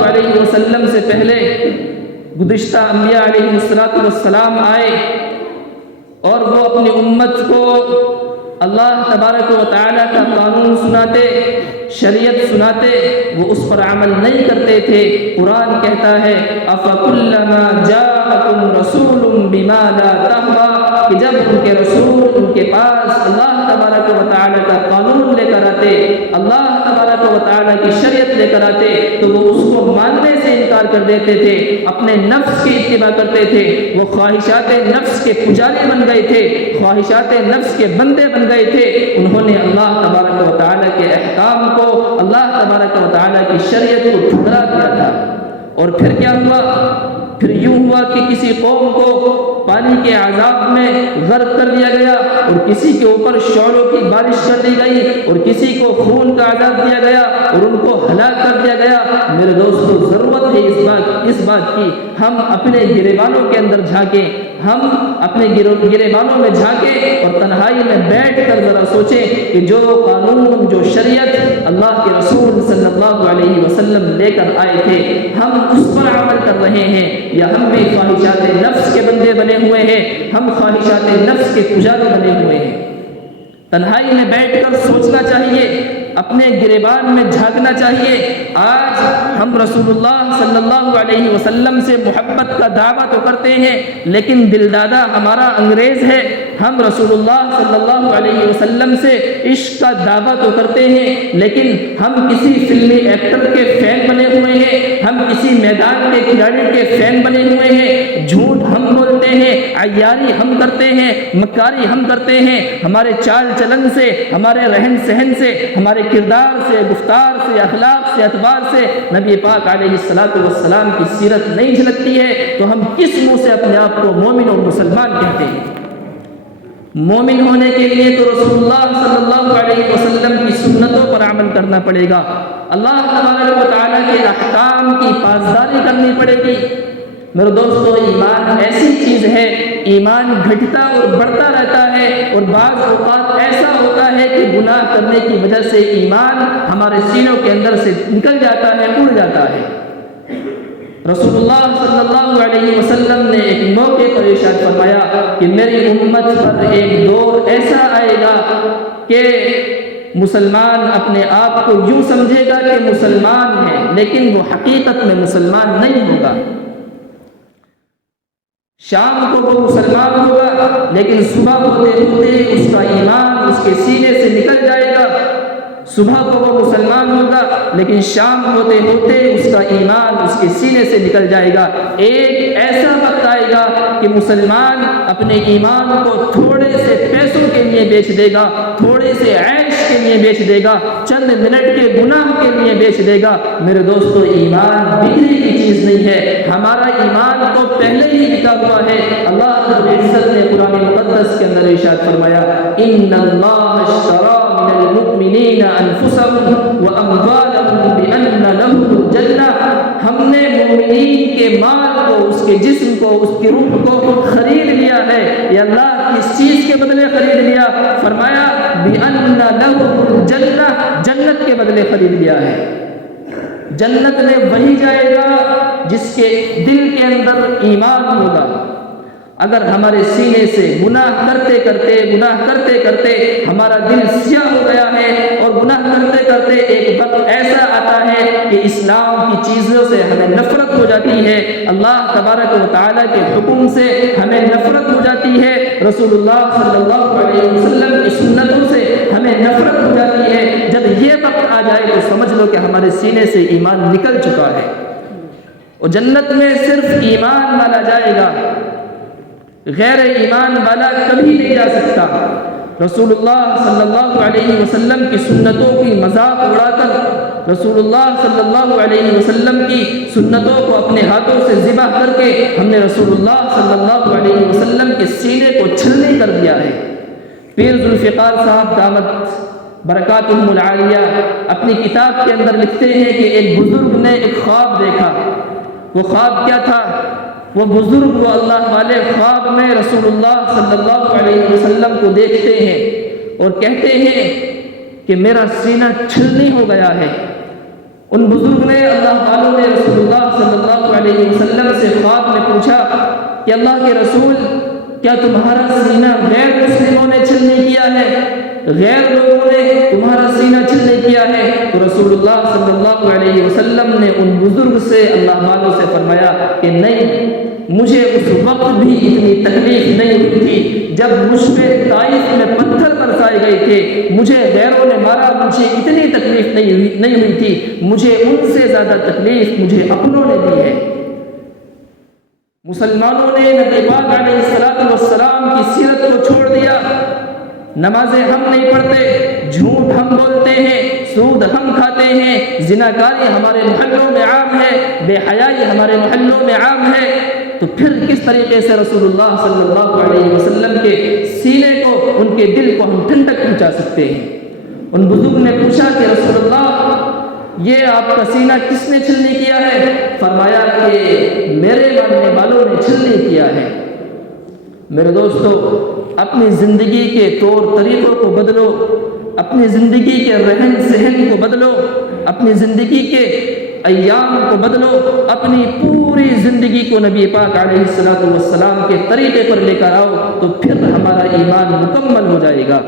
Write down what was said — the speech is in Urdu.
اللہ علیہ وسلم سے پہلے گزشتہ انبیاء علیہ السلام آئے اور وہ اپنی امت کو اللہ تبارک و تعالیٰ کا قانون سناتے، شریعت سناتے، وہ اس پر عمل نہیں کرتے تھے۔ قرآن کہتا ہے أَفَكُلَّمَا جَاءَكُمْ رَسُولٌ بِمَا لَا تَهْوَىٰ، کہ جب ان کے رسول ان کے پاس اللہ تبارک و تعالیٰ کا قانون لے کر آتے، اللہ تبارک و تعالیٰ کی شریعت لے کر آتے، تو وہ اس کو ماننے سے انکار کر دیتے تھے، اپنے نفس کی اتباع کرتے تھے۔ وہ خواہشات نفس کے پجاری بن گئے تھے، خواہشات نفس کے بندے بن گئے تھے۔ انہوں نے اللہ تبارک و تعالیٰ کے احکام کو، اللہ تبارک و تعالیٰ کی شریعت کو ٹھکرا دیا تھا۔ اور پھر کیا ہوا؟ پھر یوں ہوا کہ کسی قوم کو پانی کے عذاب میں غرق کر دیا گیا، اور کسی کے اوپر شعلوں کی بارش کر دی گئی، اور کسی کو خون کا عذاب دیا گیا اور ان کو ہلاک کر دیا گیا۔ میرے دوستو، ضرورت ہے اس بات کی ہم اپنے گریبانوں کے اندر جھانکیں، ہم اپنے گریبانوں میں جھانکیں اور تنہائی میں بیٹھ کر ذرا سوچیں کہ جو قانون، جو شریعت اللہ کے رسول صلی اللہ علیہ وسلم لے کر آئے تھے، ہم اس پر عمل کر رہے ہیں یا ہم بھی خواہشات نفس کے بندے بنے ہوئے ہیں، ہم خواہشات نفس کے پجاری بنے ہوئے ہیں۔ تنہائی میں بیٹھ کر سوچنا چاہیے، اپنے گریبان میں جھانکنا چاہیے۔ آج ہم رسول اللہ صلی اللہ علیہ وسلم سے محبت کا دعویٰ تو کرتے ہیں، لیکن دل دادا ہمارا انگریز ہے۔ ہم رسول اللہ صلی اللہ علیہ وسلم سے عشق کا دعویٰ تو کرتے ہیں، لیکن ہم کسی فلمی ایکٹر کے فین بنے ہوئے ہیں، ہم کسی میدان کے کھلاڑی کے فین بنے ہوئے ہیں۔ جھوٹ ہم بولتے ہیں، عیاری ہم کرتے ہیں، مکاری ہم کرتے ہیں۔ ہمارے چال چلن سے، ہمارے رہن سہن سے، ہمارے کردار سے، گفتار سے، اخلاق سے، اعتبار سے نبی پاک علیہ السلام کی سیرت نہیں جھلکتی ہے، تو ہم کس منہ سے اپنے آپ کو مومن اور مسلمان کہتے ہیں؟ مومن ہونے کے لیے تو رسول اللہ صلی اللہ علیہ وسلم کی سنتوں پر عمل کرنا پڑے گا، اللہ تبارک و تعالیٰ کے احکام کی پاسداری کرنی پڑے گی۔ میرے دوستو، ایمان ایسی چیز ہے، ایمان گھٹتا اور بڑھتا رہتا ہے، اور بعض اوقات ایسا ہوتا ہے کہ گناہ کرنے کی وجہ سے ایمان ہمارے سینوں کے اندر سے نکل جاتا ہے، اڑ جاتا ہے۔ رسول اللہ صلی اللہ علیہ وسلم نے ایک موقع پر ارشاد فرمایا کہ میری امت پر ایک دور ایسا آئے گا کہ مسلمان اپنے آپ کو یوں سمجھے گا کہ مسلمان ہے، لیکن وہ حقیقت میں مسلمان نہیں ہوگا۔ شام کو وہ مسلمان ہوگا، لیکن صبح ہوتے ہوتے اس کا ایمان اس کے سینے سے نکل جائے گا۔ صبح کو وہ مسلمان ہوگا، لیکن شام ہوتے ہوتے اس کا ایمان اس کے سینے سے نکل جائے گا۔ ایک ایسا وقت آئے گا کہ مسلمان اپنے ایمان کو تھوڑے سے پیسوں کے لیے بیچ دے گا، تھوڑے سے عیش کے لیے بیچ دے گا، چند منٹ کے گناہ کے لیے بیچ دے گا۔ میرے دوستو، ایمان بکنے کی چیز نہیں ہے، ہمارا ایمان تو پہلے ہی بکا ہوا ہے۔ اللہ رب العزت نے قرآن مقدس کے اندر ارشاد فرمایا، ان اللہ اشتری من المؤمنین انفسهم واموالهم بان لهم الجنہ، ہم نے مومنین کے مال کو، اس کے جسم کو، اس کی روح کو خرید لیا ہے۔ یا اللہ کس چیز کے بدلے خرید لیا؟ فرمایا بان لهم الجنہ، جنت کے بدلے خرید لیا ہے۔ جنت میں وہی جائے گا جس کے دل کے اندر ایمان ہوگا۔ اگر ہمارے سینے سے گناہ کرتے کرتے ہمارا دل سیاہ ہو گیا ہے، اور گناہ کرتے کرتے ایک وقت ایسا آتا ہے کہ اسلام کی چیزوں سے ہمیں نفرت ہو جاتی ہے، اللہ تبارک و تعالیٰ کے حکم سے ہمیں نفرت ہو جاتی ہے، رسول اللہ صلی اللہ علیہ وسلم کی سنتوں سے ہمیں نفرت ہو جاتی ہے۔ جب یہ وقت آ جائے تو سمجھ لو کہ ہمارے سینے سے ایمان نکل چکا ہے۔ اور جنت میں صرف ایمان والا جائے گا، غیر ایمان والا کبھی نہیں جا سکتا۔ رسول اللہ صلی اللہ علیہ وسلم کی سنتوں کی مذاق اڑا کر، رسول اللہ صلی اللہ علیہ وسلم کی سنتوں کو اپنے ہاتھوں سے ذبح کر کے ہم نے رسول اللہ صلی اللہ علیہ وسلم کے سینے کو چھلنی کر دیا ہے۔ پیر ذوالفقار صاحب دامت برکاتہم العالیہ اپنی کتاب کے اندر لکھتے ہیں کہ ایک بزرگ نے ایک خواب دیکھا۔ وہ خواب کیا تھا؟ وہ بزرگ، وہ اللہ والے خواب میں رسول اللہ صلی اللہ علیہ وسلم کو دیکھتے ہیں اور کہتے ہیں کہ میرا سینہ چھلنی ہو گیا ہے۔ ان بزرگ نے، اللہ والوں نے رسول پوچھا کہ اللہ کے رسول کیا تمہارا سینہ غیر مسلموں نے چھل نہیں کیا ہے، غیر لوگوں نے تمہارا سینہ چھل نہیں کیا ہے؟ تو رسول اللہ صلی اللہ علیہ وسلم نے ان بزرگ سے اللہ والوں سے فرمایا کہ نہیں، مجھے اس وقت بھی اتنی تکلیف نہیں ہوئی تھی جب مجھ پہ طائف میں پتھر برسائے گئے تھے، مجھے غیروں نے مارا، مجھے اتنی تکلیف نہیں ہوئی تھی، مجھے ان سے زیادہ تکلیف مجھے اپنوں نے دی ہے۔ مسلمانوں نے نبی پاک علیہ السلام کی سیرت کو چھوڑ دیا، نمازیں ہم نہیں پڑھتے، جھوٹ ہم بولتے ہیں، سود ہم کھاتے ہیں، زناکاری ہمارے محلوں میں عام ہے، بے حیائی ہمارے محلوں میں عام ہے، تو پھر کس طریقے سے رسول اللہ صلی اللہ علیہ وسلم کے سینے کو، ان کے دل کو ہم ٹھنڈک پہنچا سکتے ہیں؟ ان بزرگ نے پوچھا کہ رسول اللہ یہ آپ کا سینہ کس نے چھلنی کیا ہے؟ فرمایا کہ میرے ماننے والوں نے چھلنی کیا ہے۔ میرے دوستو، اپنی زندگی کے طور طریقوں کو بدلو، اپنی زندگی کے رہن سہن کو بدلو، اپنی زندگی کے ایام کو بدلو، اپنی پوری زندگی کو نبی پاک علیہ السلام کے طریقے پر لے کر آؤ، تو پھر ہمارا ایمان مکمل ہو جائے گا۔